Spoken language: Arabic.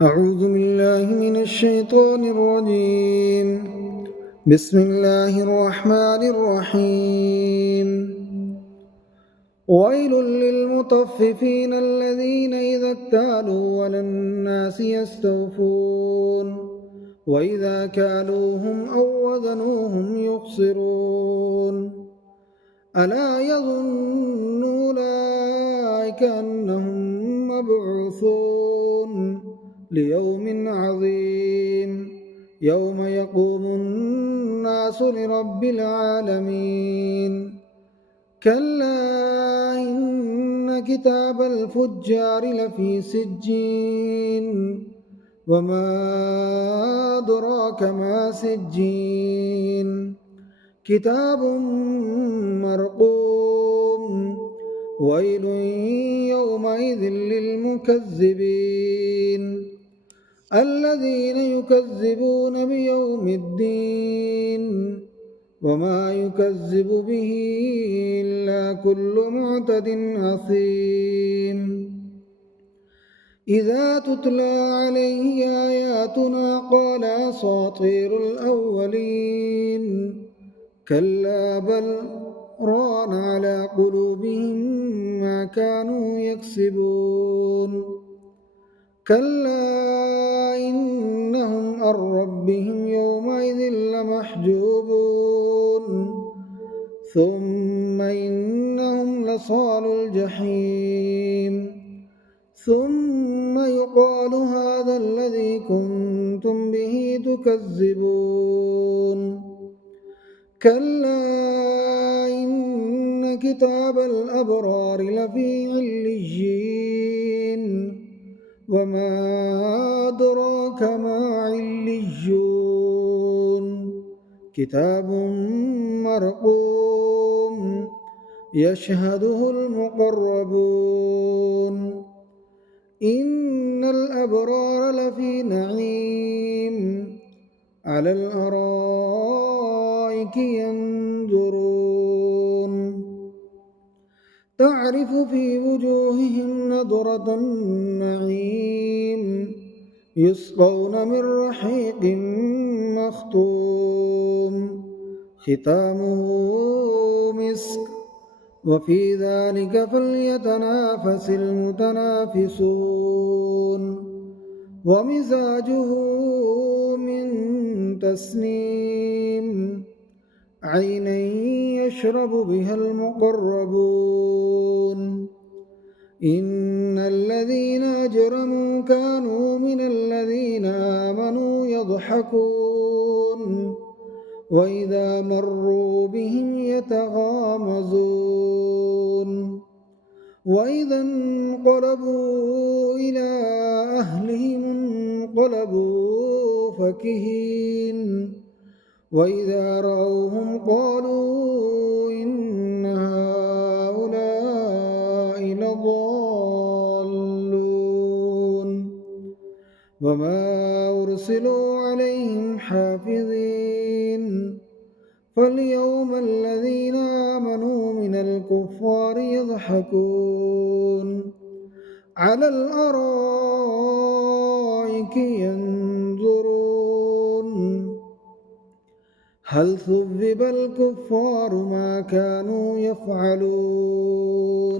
أعوذ بالله من الشيطان الرجيم. بسم الله الرحمن الرحيم. ويل للمطففين الذين إذا اكتالوا على الناس يستوفون وإذا كالوهم أو وزنوهم يخسرون ألا يظن أولئك أنهم مبعوثون ليوم عظيم يوم يقوم الناس لرب العالمين كلا إن كتاب الفجار لفي سجين وما أدراك ما سجين كتاب مرقوم ويل يومئذ للمكذبين الذين يكذبون بيوم الدين وما يكذب به إلا كل معتد أثيم إذا تتلى عليه آياتنا قال أساطير الأولين كلا بل ران على قلوبهم ما كانوا يكسبون كلا إنهم عن ربهم يومئذ لمحجوبون ثم إنهم لصال الجحيم ثم يقال هذا الذي كنتم به تكذبون كلا إن كتاب الأبرار لفي عليين وما أدراك ما عليون كتاب مرقوم يشهده المقربون إن الأبرار لفي نعيم على الأرائك ينظرون تعرف في وجوههم نضرة النعيم يسقون من رحيق مختوم ختامه مسك وفي ذلك فليتنافس المتنافسون ومزاجه من تسنيم عينا يشرب بها المقربون إن الذين أجرموا كانوا من الذين آمنوا يضحكون وإذا مروا بهم يتغامزون وإذا انقلبوا إلى أهلهم انقلبوا فكهين وإذا رأوهم قالوا إن هؤلاء لضالون وما أرسلوا عليهم حافظين فاليوم الذين آمنوا من الكفار يضحكون على الأرائك ينظرون هل ثوب الكفار ما كانوا يفعلون